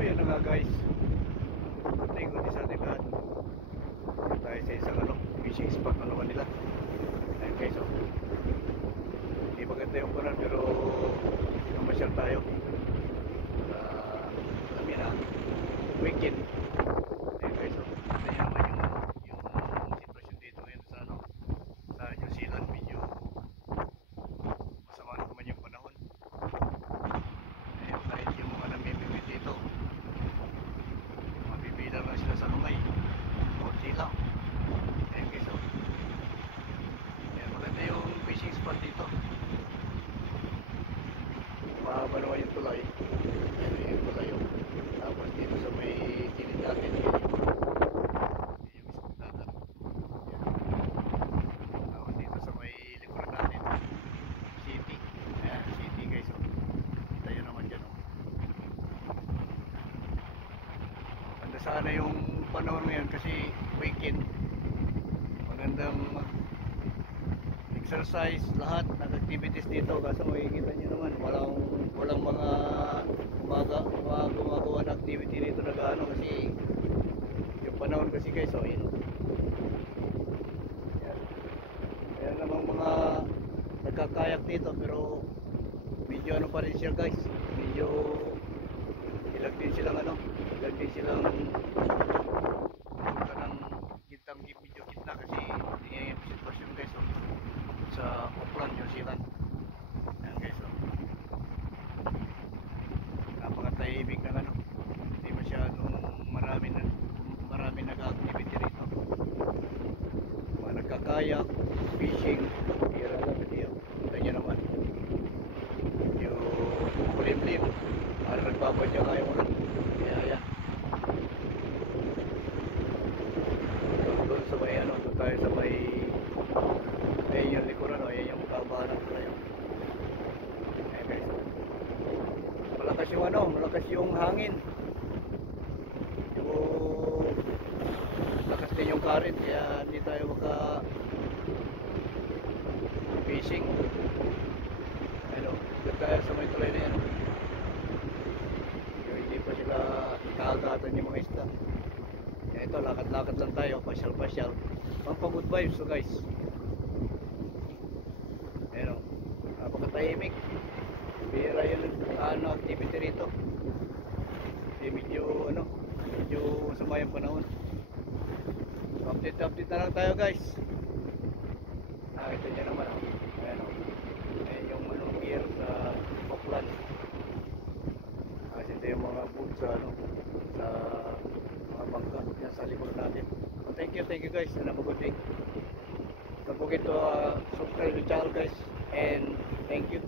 yan na nga guys. Kunti-kunti sa ating lahat. Tayo sa isang fishing spot na naman nila. Ayun guys, oh. Hindi maganda yung kunan pero namasyal tayo. Alam yan na, weekend. Ayun guys, oh. Ito naman yung sitwasyon dito ngayon sa New Zealand. Medyo masama naman yung panahon. Ayun, kahit yung mga namimimit dito, mabibilang lang sila sa lumay. Kunti lang. Ayun guys, oh. Ayan, maganda yung fishing spot dito. Mahaba naman yung tulay. Ayan yung tulay, oh. Tapos dito sa may kilid natin, yung isang dagat. Tapos dito sa may likuran natin, city. Ayan, city guys, oh. Kita nyo naman dyan, oh. Ganda sana yung panahon ngayon kasi weekend. Magandang exercise, lahat ng activities dito. Kaso makikita nyo naman, walang mga gumagawa na activity dito na gaano kasi yung panahon kasi guys, oh, yun. Ayan namang mga nagkakayak dito pero medyo ano pa rin siya guys, medyo ilag din silang ilag din silang punta ng gitang medyo gitna kasi hindi yung sitwasyon guys, oh, sa Auckland, New Zealand. Ayan guys, oh. Napakatahimik ng hindi masyadong marami nag-activity rito. Mga nagkakayak, fishing, bira lang kasi yun. Ito nyo naman yung kulimlim, para nagpapadya kayo mo lang. Kaya ayan, doon sa may doon tayo sa may ayan yung likuran, ayan yung kabahan tayo. Ayan guys, malakas yung hangin, yung lakas din yung current kaya hindi tayo maka fishing. Doon tayo sa may tulay na yan, hindi pa sila ikagatan yung mga isda. Kaya ito, lakad-lakad lang tayo, pasyal-pasyal, pang good vibes. So guys, ayun, napakatahimik, bira yung activity rito. Medyo sama yung panahon. Update na lang tayo guys. Ito nyo naman, ayan yung gear sa Auckland. Kasi ito yung mga boot sa mga bangka yan sa likod natin. Thank you guys, and have a good day. Don't forget to subscribe to the channel guys, and thank you.